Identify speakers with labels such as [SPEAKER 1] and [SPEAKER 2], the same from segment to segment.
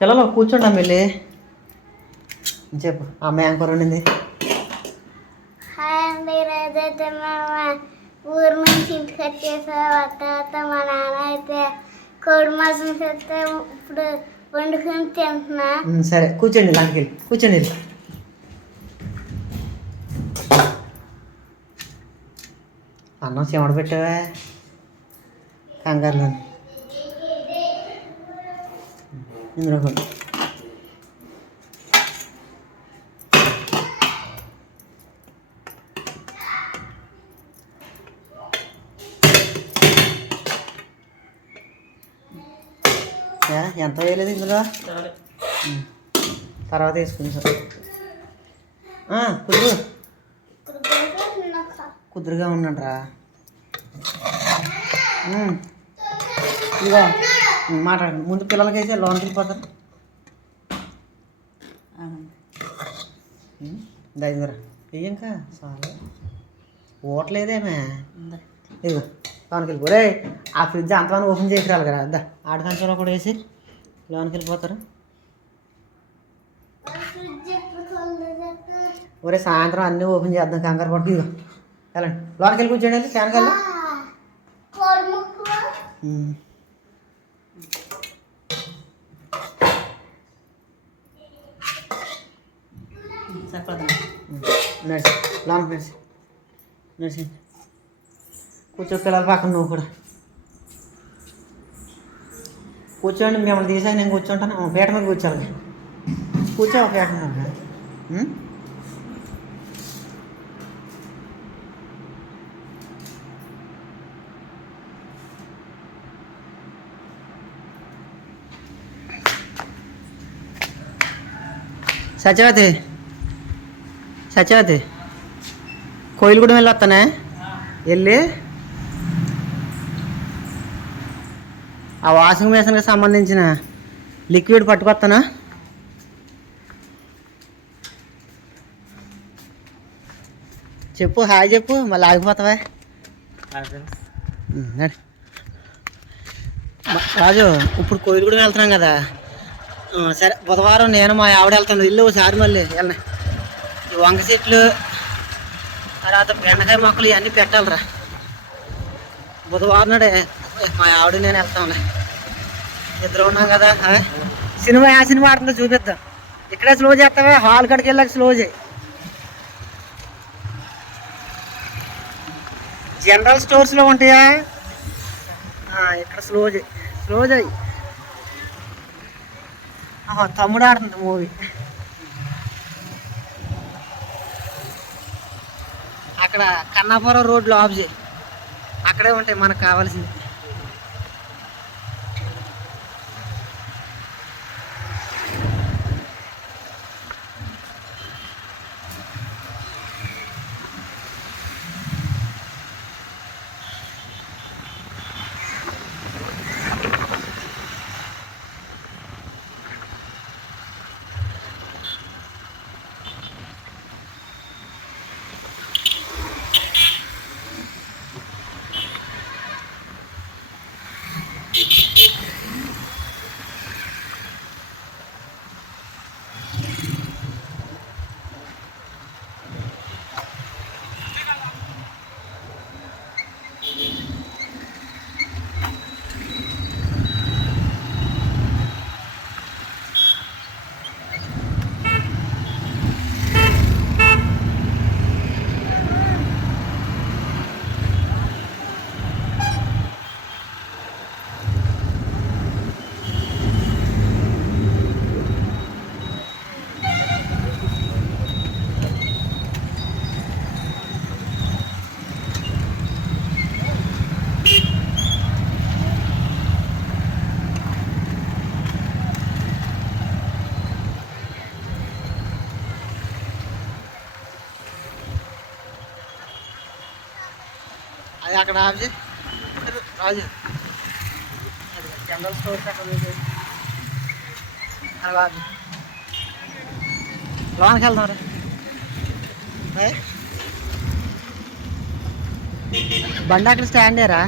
[SPEAKER 1] పిల్లలు కూర్చోండి అమ్మ వెళ్ళి. చెప్పు అమ్మ ఏం కూర
[SPEAKER 2] మేము ఊరు నుంచి ఇంటికి వచ్చేసా. తర్వాత మా నాన్న అయితే కోడి మాంసం చేస్తే ఇప్పుడు వండుకొని తింటున్నా.
[SPEAKER 1] సరే కూర్చోండి లాంటికి వెళ్ళి కూర్చోండి అన్నం చెమట పెట్టావా? కంగారులో ఇందులో ఎంత వేయలేదు ఇందులో. తర్వాత వేసుకుని సార్. కుదురు. కుదురుగా. ఇదిగో ఉమ్, మాట్లాడండి ముందు పిల్లలకి అయితే లోన్కి వెళ్ళిపోతారు దగ్గర ఇంకా చాలా. ఓట్లేదేమే ఇదిగో లోనికి వెళ్ళిపో. రే ఆ ఫ్రిడ్జ్ అంతమంది ఓపెన్ చేసి రాలి కదా. అద్దా ఆడ కంచంలో కూడా వేసి లోనికి వెళ్ళిపోతారు. ఒరే సాయంత్రం అన్నీ ఓపెన్ చేద్దాం. కంగారు పడుకు. ఇదిగో వెళ్ళండి. లోనికి వెళ్ళి కూర్చోండి. వెళ్ళి ఫ్యాన్కి వెళ్ళి
[SPEAKER 2] కోడి ముక్కలు
[SPEAKER 1] ఉమ్. ఉమ్. నడిచి. లోనికి నడిచి. నడిచి. కూర్చో పిల్లల పక్కన నువ్వు కూడా. కూర్చోండి మిమ్మల్ని తీసాక నేను కూర్చుంటాను. పీట మీద కూర్చోాలి కూర్చో ఒక పీట మీద. సత్యవతి. సత్యవతి. కోయిలు కూడా వెళ్ళి వస్తానే వెళ్ళి ఆ వాషింగ్ మిషన్కి సంబంధించిన లిక్విడ్ పట్టుకొస్తానా చెప్పు హాయ్ చెప్పు మళ్ళీ ఆగిపోతావా? రాజు ఇప్పుడు కోయిలు కూడా వెళ్తున్నాం కదా. సరే బుధవారం నేను మా ఆవిడ వెళ్తాను. ఇల్లు ఒకసారి మళ్ళీ వెళ్ళిన. ఈ వంక చెట్లు తర్వాత బెండకాయ మొక్కలు ఇవన్నీ పెట్టాలిరా. బుధవారం నాడే మా ఆవిడ నేను వెళ్తాంలే ఇద్దరు ఉన్నాం కదా సినిమా ఆ సినిమా ఆడుతుందో చూపిద్దాం. ఇక్కడే స్లో చేస్తావా? హాల్ కడికి వెళ్ళాక స్లో చేయి. జనరల్ స్టోర్స్లో ఉంటాయా? ఇక్కడ స్లో చేయి. స్లో చేయి. తమ్ముడు ఆడుతుంది మూవీ. అక్కడ కన్నాపురం రోడ్లో ఆఫ్ చేయి. అక్కడే ఉంటాయి మనకు కావాల్సింది. అక్కడ ఆఫ్ రాజు జనరల్ స్టోర్ అక్కడ. అలా. లోనికి వెళ్దాం? బండి అక్కడ స్టాండేరా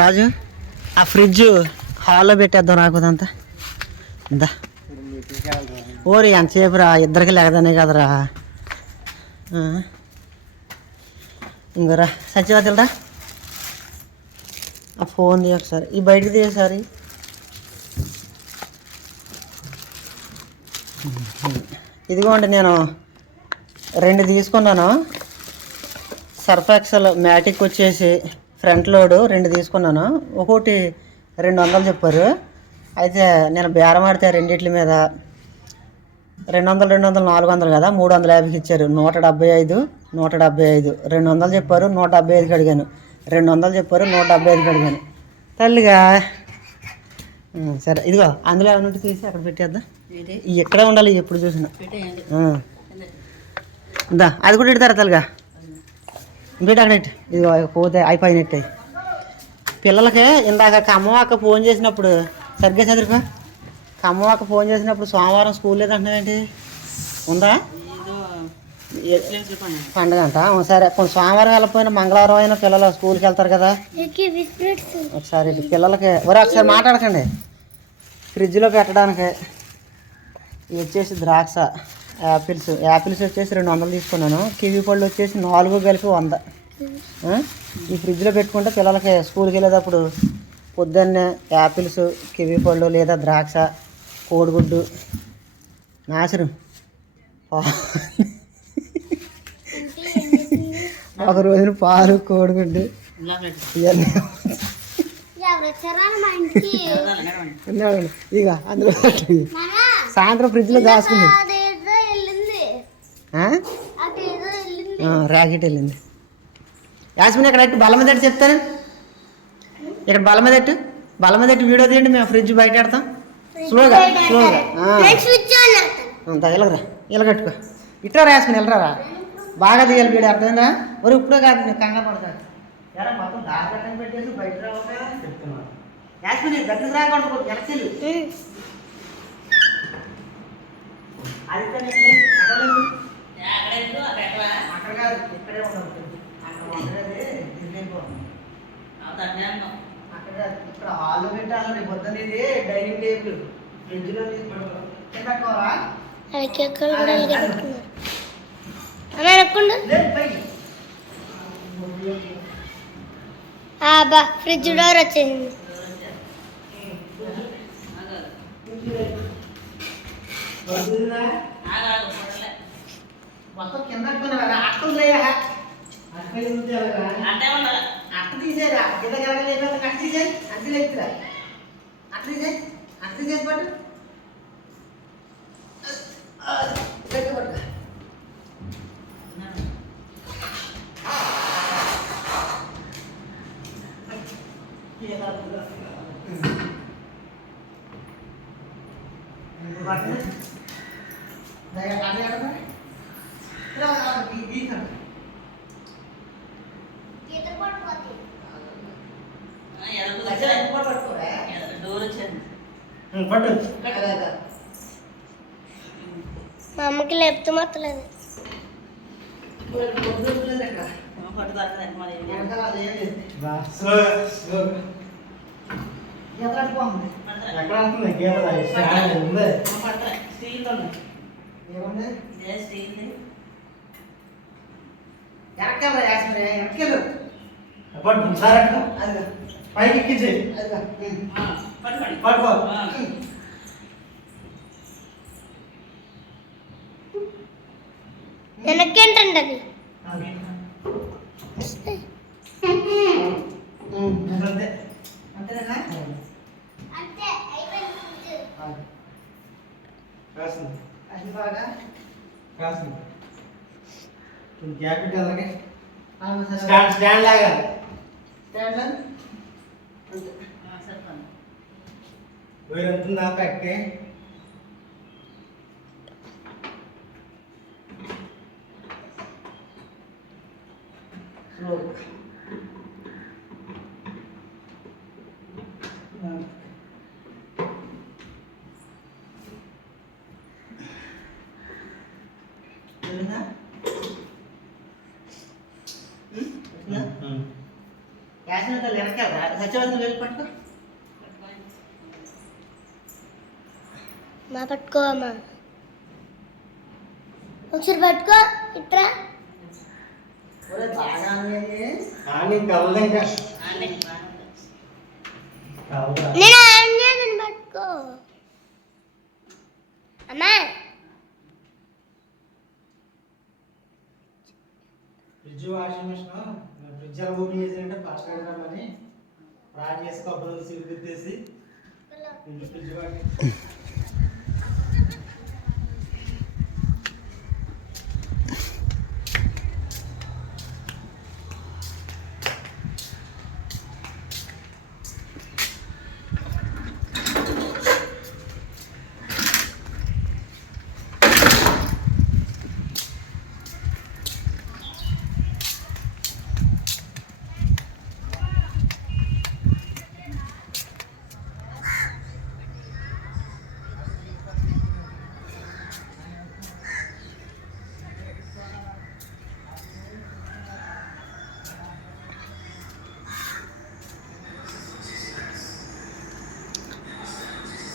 [SPEAKER 1] రాజు ఆ ఫ్రిడ్జ్ హాల్లో పెట్టేద్దాం రాకుదంతా ఇందా ఓరి ఎంతసేపు రా? ఇద్దరికి లేకదనే కదరా. ఇంకోరా సత్యవతిరా ఆ ఫోన్ తీయ ఒకసారి. ఈ బయటకు తీయ ఇదిగోండి నేను రెండు తీసుకున్నాను. సర్ఫ్ ఎక్సెల్ మ్యాటిక్ వచ్చేసి ఫ్రంట్ లోడ్ రెండు తీసుకున్నాను. ఒక్కోటి రెండు వందలు చెప్పారు. అయితే నేను బేరం ఆడితే రెండిట్ల మీద రెండు వందలు రెండు వందలు నాలుగు వందలు కదా మూడు వందల యాభైకి ఇచ్చారు. నూట డెబ్బై ఐదు నూట డెబ్బై ఐదు. రెండు వందలు చెప్పారు నూట డెబ్బై ఐదుకి అడిగాను. రెండు వందలు చెప్పారు నూట డెబ్బై ఐదుకి అడిగాను. తల్లిగా సరే ఇదిగో అందులో ఏమైనా ఉంటే తీసి అక్కడ పెట్టేద్దాం. ఇక్కడే ఉండాలి ఎప్పుడు చూసినా. దా అది కూడా ఇడతారా తల్లిగా? ఇంకోటి అక్కడ. ఇదిగో పోతే అయిపోయినట్టు. అయి. పిల్లలకి ఇందాక కమ్మవాక ఫోన్ చేసినప్పుడు సరిగ్గా చదువుకో. కమ్మవాక ఫోన్ చేసినప్పుడు సోమవారం స్కూల్ లేదంటున్నావేంటి ఉందా? పండగ అంట సరే. కొన్ని సోమవారం వెళ్ళకపోయినా మంగళవారం అయినా పిల్లలు స్కూల్కి వెళ్తారు కదా. ఒకసారి పిల్లలకి ఒరే ఒకసారి మాట్లాడకండి. ఫ్రిడ్జ్లో పెట్టడానికి ఇవి వచ్చేసి ద్రాక్ష. యాపిల్స్ యాపిల్స్ వచ్చేసి రెండు వందలు తీసుకున్నాను. కివీ పళ్ళు వచ్చేసి నాలుగు కలిపి వంద? ఈ ఫ్రిడ్జ్లో పెట్టుకుంటే పిల్లలకి స్కూల్కి వెళ్ళేటప్పుడు పొద్దున్నే యాపిల్స్ కివీ పళ్ళు లేదా ద్రాక్ష కోడిగుడ్డు. నాశనం ఒక రోజున పాలు కోడిగుడ్డు. ఇవన్నీ. ఇక అందులో సాయంత్రం ఫ్రిడ్జ్లో దాచుకుంది.
[SPEAKER 2] అదేదో వెళ్ళింది.
[SPEAKER 1] యాస్మిన్ బల్ల మీద ఎట్టు చెప్తాను ఇక్కడ ఎట్టు బల్ల మీద ఎట్టు వీడియో తీయండి మేము ఫ్రిడ్జ్ బయట పెడతాం. స్లోగా స్లోగా. ఇలాగరా ఇలా కట్టుకో ఇట్లా రాసుకుని వెళ్ళరా బాగా తీయాలి వీడు అర్థమైందా? మరి ఇప్పుడే కాదు నీకు కంగారు పడతాడు ఎరా మొత్తం దారి కట్టని పెట్టేసి బయట రావక చెప్తున్నాను. యాస్మిన్ దగ్గరికి రాకుండా వెనక్కి అది అక్కడ కాదు ఇక్కడే ఉండదు అక్కడ ఉండేది తిరిగిపోతుంది అక్కడ ఇక్కడ హాల్లో పెట్టాలి రేపు ఇది డైనింగ్ టేబుల్. ఫ్రిడ్జ్లో
[SPEAKER 2] ఫ్రిడ్జ్ డోర్ వచ్చింది
[SPEAKER 1] మొత్తం కింద అక్కలు లేయా అట్ట తీసేరా. కింద కలగలేదు అట్ట తీసేయి. అట్ట లేపురా అట్ట తీసేయి. అట్ట తీసేసి పట్టు. గట్టి పట్టు అదే అడగ ఇలా కంటే. పట్టు
[SPEAKER 2] మా అమ్మకి లేపుతూ మొత్తలేదు
[SPEAKER 3] ఎక్కడ అనుకున్నా గీత స్టాండ్ ఉంది. పట్టు సార్ అక్కడ? పైకి ఎక్కించి. పట్టుకో
[SPEAKER 2] వెనక్కి ఏంటండి అది? क्या भी
[SPEAKER 3] डाल लगे स्टैंड स्टैंड लगा स्टैंड వీరంతా నా పక్కే స్లో Thank you.
[SPEAKER 1] యాసినంత వెనకెళ్ళరా సత్యవతి వెళ్ళి పట్టుకో.
[SPEAKER 2] మా పట్టుకో అమ్మా. ఒకసారి పట్టుకో ఇట్రా. నేను ఆన్ చేయను పట్టుకో. అమ్మా.
[SPEAKER 3] ఫ్రిడ్జ్ వాషింగ్ మిషన్ ఎలా ఓపెన్ చేసారంటే ఫాస్ట్ అని ఫ్రాడ్ చేసి కొబ్బరి సిరిపిత్తేసి ఫ్రిడ్జ్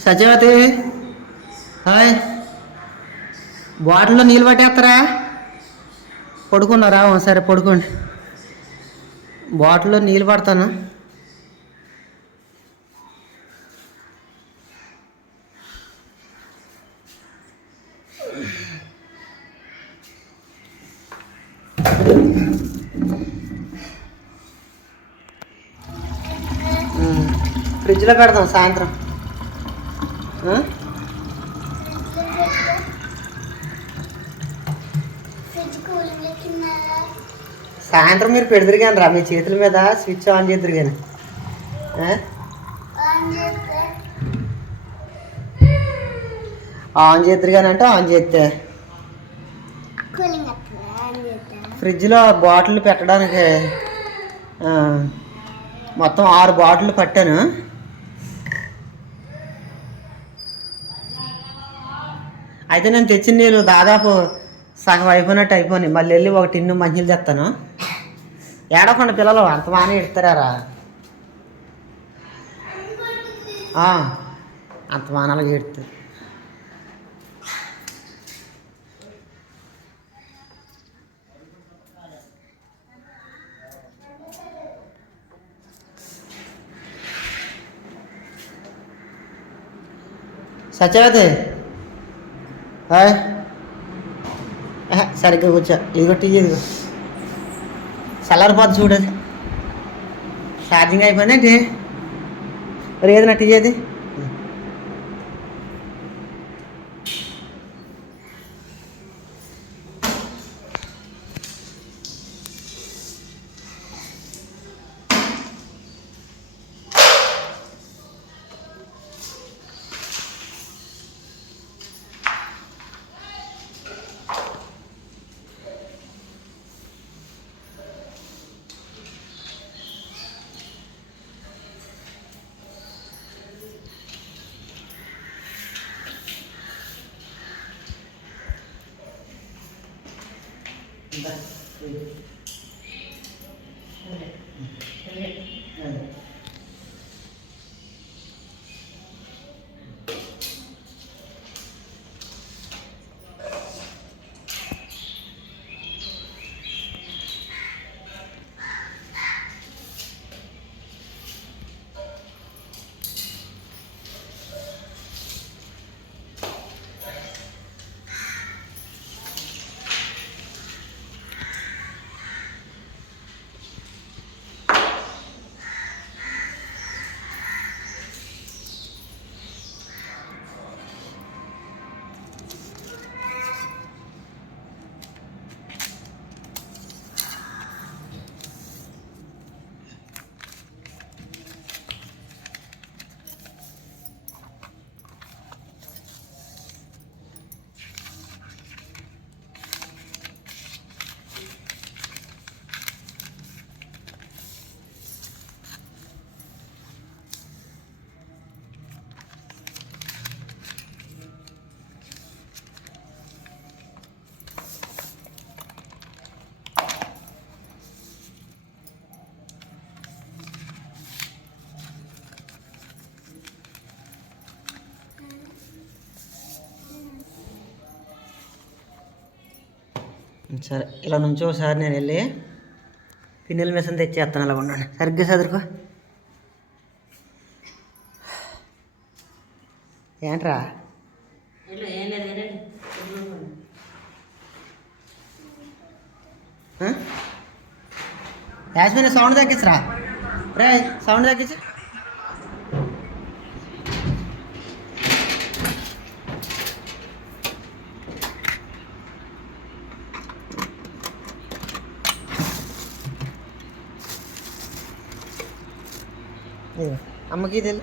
[SPEAKER 1] సత్యవతి హాయ్. బాటిల్లో నీళ్ళు పట్టేస్తారా? పడుకున్నారా? సరే పడుకోండి. బాటిల్లో నీళ్ళు పడతాను. ఫ్రిడ్జ్లో పెడదాం సాయంత్రం ఆ?
[SPEAKER 2] ఫ్రిడ్జ్ కూలింగ్ కింద
[SPEAKER 1] సాయంత్రం మీరు పెడదురు కానీ రా మీ చేతుల మీద స్విచ్ ఆన్ చేద్దరు కానీ
[SPEAKER 2] ఆన్
[SPEAKER 1] చేద్దరు కానీ అంటే ఆన్ చేస్తే. ఫ్రిడ్జ్లో బాటిల్ పెట్టడానికి మొత్తం ఆరు బాటిల్ పట్టాను. అయితే నేను తెచ్చిన నీళ్ళు దాదాపు సగం అయిపోయినట్టు అయిపోయినాయి. మళ్ళీ వెళ్ళి ఒక టిన్ను మంచిలు తెస్తాను. ఏడకుండా పిల్లలు అంత బాగానే ఎడతారా అంత మానాలుగా ఎడుతుంది సత్యవతి హాయ్ సరిగ్గా కూర్చో. ఇదిగో టీ ఇదిగో. చల్లారిపోద్ది చూడదు ఛార్జింగ్ అయిపోయిందా టీ మరి ఏది నా టీ 来 సరే ఇలా నుంచి ఒకసారి నేను వెళ్ళి పిన్నెల మిషన్ తెచ్చేస్తాను అలా ఉండండి. సరిగ్గా చదువుకో ఏంట్రా? యాస్మిన్ సౌండ్ తగ్గించరా. రే సౌండ్ తగ్గించు ఇదిగో, అమ్మకి తెలు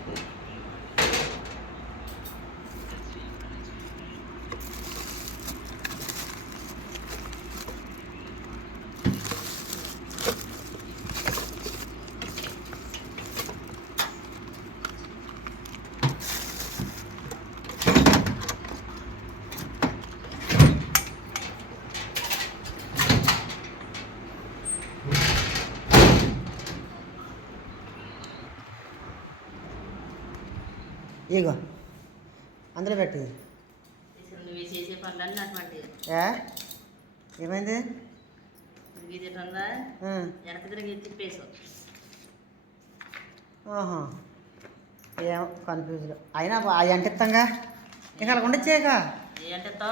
[SPEAKER 1] ఇగో అందులో పెట్టు
[SPEAKER 4] నువ్వు చేసే పనులన్నీ అటువంటివి
[SPEAKER 1] ఏ ఏమైంది
[SPEAKER 4] ఇది ఎట్లా
[SPEAKER 1] ఆ,
[SPEAKER 4] వెనక తిరిగి తిప్పేసావు
[SPEAKER 1] ఆహా ఏం కన్ఫ్యూజ్లో అయినా అవి అంటిస్తాంగా ఇంకా అలా ఉండొచ్చేక
[SPEAKER 4] ఏంటో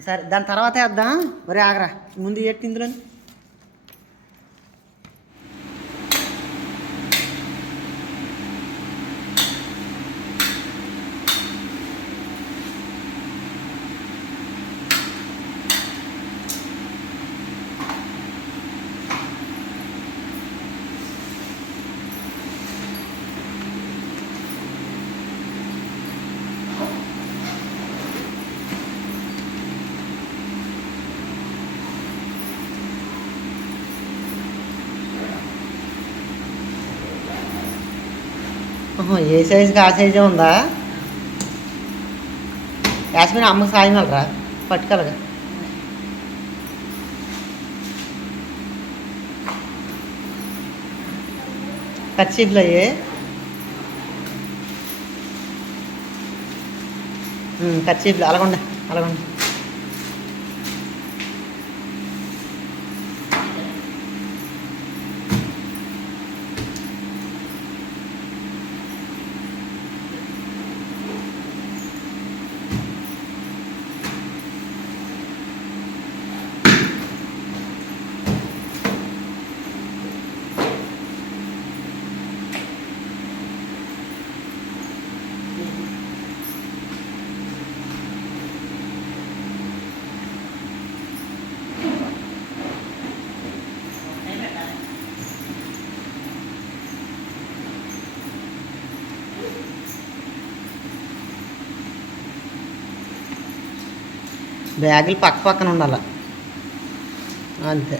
[SPEAKER 1] సరే దాని తర్వాత వేద్దాం. మరి ఆగరా. ముందు ఎట్టి ఇందులో ఏ సైజుకి ఆ సైజే ఉందా? యాస్మిన్ అమ్మకి సాయం వెళ్ళరా పట్టుకెళ్ళగా. కర్చీఫ్లు అయ్యే కర్చీఫ్లు అలాగుండ అలాగుండ. బ్యాగులు పక్క పక్కన ఉండాలి. అంతే.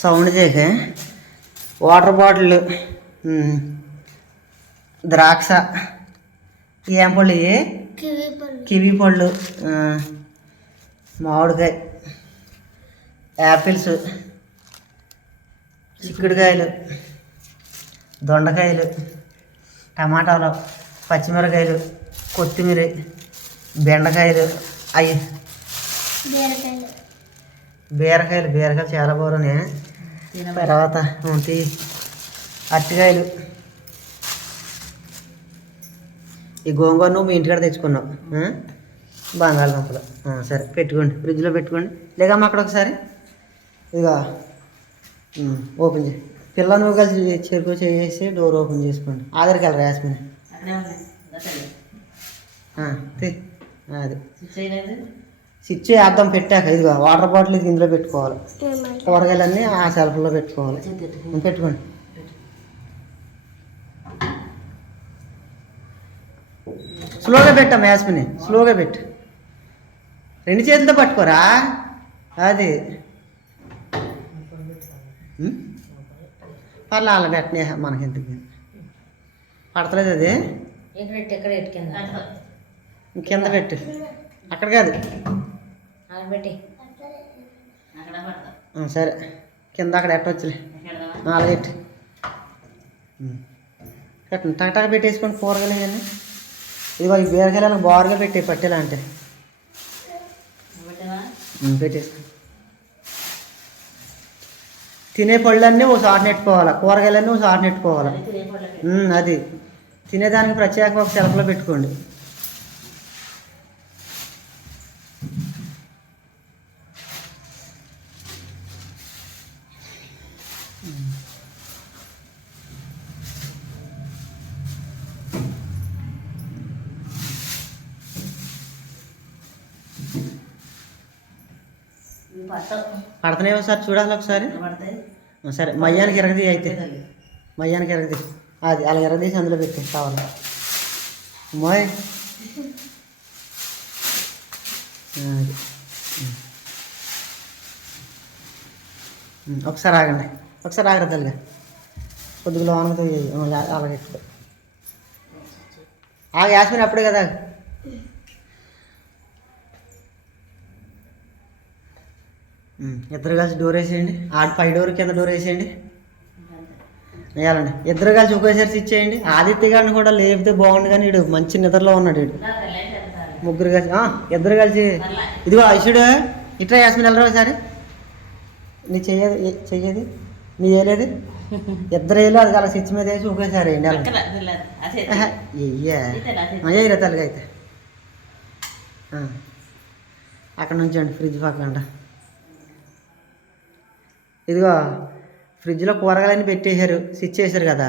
[SPEAKER 1] సౌండ్ చేక వాటర్ బాటిల్ ద్రాక్ష ఏం పళ్ళు
[SPEAKER 2] కివి పళ్ళు
[SPEAKER 1] మామిడికాయ యాపిల్స్ చిక్కుడుకాయలు దొండకాయలు టమాటాలు పచ్చిమిరకాయలు కొత్తిమీర బెండకాయలు అవి
[SPEAKER 2] బీరకాయలు.
[SPEAKER 1] బీరకాయలు బీరకాయలు చాలా బాగున్నాయి. తర్వాత తీ అరటికాయలు. ఈ గోంగూర నువ్వు మీ ఇంటికాడ తెచ్చుకున్నావు? బంగాళదుంపలు. సరే పెట్టుకోండి. ఫ్రిడ్జ్లో పెట్టుకోండి. లేకమ్మా అక్కడ ఒకసారి. ఉమ్, ఓపెన్ చేయి. పిల్ల నువ్వు కలిసి చెరుకు చేసి డోర్ ఓపెన్ చేసుకోండి. ఆధార్ తీ ఆ, అది.
[SPEAKER 4] స్విచ్
[SPEAKER 1] వేద్దాం పెట్టాక. ఇదిగో వాటర్ బాటిల్ ఇది ఇందులో పెట్టుకోవాలి. కూరగాయలన్నీ ఆ సెల్ఫ్లో పెట్టుకోవాలి. పెట్టుకోండి. స్లోగా పెట్టమ్మా యాస్మిని స్లోగా పెట్టు. రెండు చేతులతో పట్టుకోరా? అది? పర్లే అలా పెట్టనే మనకెందుకు పడతలేదు అది? కింద పెట్టు అక్కడ కాదు. సరే. కింద అక్కడ ఎట్టవచ్చులే
[SPEAKER 4] ఎక్కడదా
[SPEAKER 1] నాలుగెట్టు ఉం. కట్టండి టకటక పెట్టేసుకోండి కూరగాయలు ఇవన్నీ ఇదిగో ఈ బీరకాయలు బారుగా పెట్టే పట్టేలా అంటే?
[SPEAKER 4] పెట్టావా?
[SPEAKER 1] పెట్టేసుకో. తినే పళ్ళన్నీ ఓ సాటు నెట్టుకోవాలి? కూరగాయలన్నీ ఓ సాటు నెట్టుకోవాలి?
[SPEAKER 4] అది
[SPEAKER 1] తినేదానికి ప్రత్యేకంగా ఒక సెలవులో పెట్టుకోండి
[SPEAKER 4] ఇవి పట్టవు
[SPEAKER 1] పడుతున్నాయి ఒకసారి? చూడాలి ఒకసారి? సరే మయ్యానికి ఎరగది అయితే. మయ్యానికి ఎరగది అది అలా ఎరగదీసి అందులో పెట్టి కావాలి? ఆ, అది. ఒకసారి ఆగండి. ఒకసారి ఆగరు తల్లిగా కొద్దిగా లోనతో అలాగే ఆగ యాస్మిన్ అప్పుడే కదా ఇద్దరు కలిసి డోర్ వేసేయండి. ఆడ పై డోర్ కింద డోర్ వేసేయండి. వేయాలండి. ఇద్దరు కలిసి ఒకేసారి ఇచ్చేయండి ఆదిత్య గారిని కూడా లేపితే బాగుండు కానీ వీడు మంచి నిద్రలో ఉన్నాడు వీడు ముగ్గురు కలిసి ఇద్దరు కలిసి. ఇదిగో ఐషుడు ఇట్లా యాస్మిన్ వెళ్ళరా ఒకసారి? నీ చెయ్యది చెయ్యది? నీ వేయలేదు? ఇద్దరు వేయలేదు అది అలా స్విచ్ మీద వేసి ఒకేసారి వేయండి. అయ్యా తల్లిగా అయితే. అక్కడ నుంచి అండి ఫ్రిడ్జ్ పక్కన ఇదిగో ఫ్రిడ్జ్లో కూరగాయలన్నీ పెట్టేశారు స్విచ్ చేశారు కదా.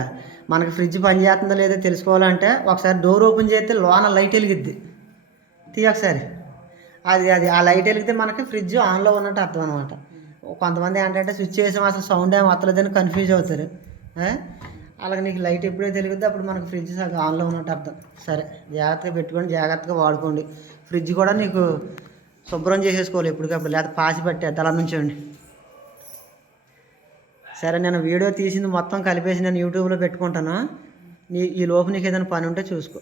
[SPEAKER 1] మనకి ఫ్రిడ్జ్ పనిచేస్తుందో లేదో తెలుసుకోవాలంటే ఒకసారి డోర్ ఓపెన్ చేస్తే లోన లైట్ వెలిగిద్ది. తీయ ఒకసారి. అది అది ఆ లైట్ వెలిగితే మనకి ఫ్రిడ్జ్ ఆన్లో ఉన్నట్టు అర్థం అనమాట కొంతమంది ఏంటంటే స్విచ్ చేసాం అసలు సౌండ్ ఏం వస్తలేదని కన్ఫ్యూజ్ అవుతారు. అలాగే నీకు లైట్ ఎప్పుడైతే తెలియదు అప్పుడు మనకు ఫ్రిడ్జ్ సగం ఆన్లో ఉన్నట్టు అర్థం. సరే జాగ్రత్తగా పెట్టుకోండి జాగ్రత్తగా వాడుకోండి. ఫ్రిడ్జ్ కూడా నీకు శుభ్రం చేసేసుకోవాలి ఎప్పటికప్పుడు లేదా పాసి పట్టేద్దాం. అలా నుంచోండి. సరే నేను వీడియో తీసింది మొత్తం కలిపేసి నేను యూట్యూబ్లో పెట్టుకుంటాను? నీ ఈ లోపు నీకు ఏదైనా పని ఉంటే చూసుకో.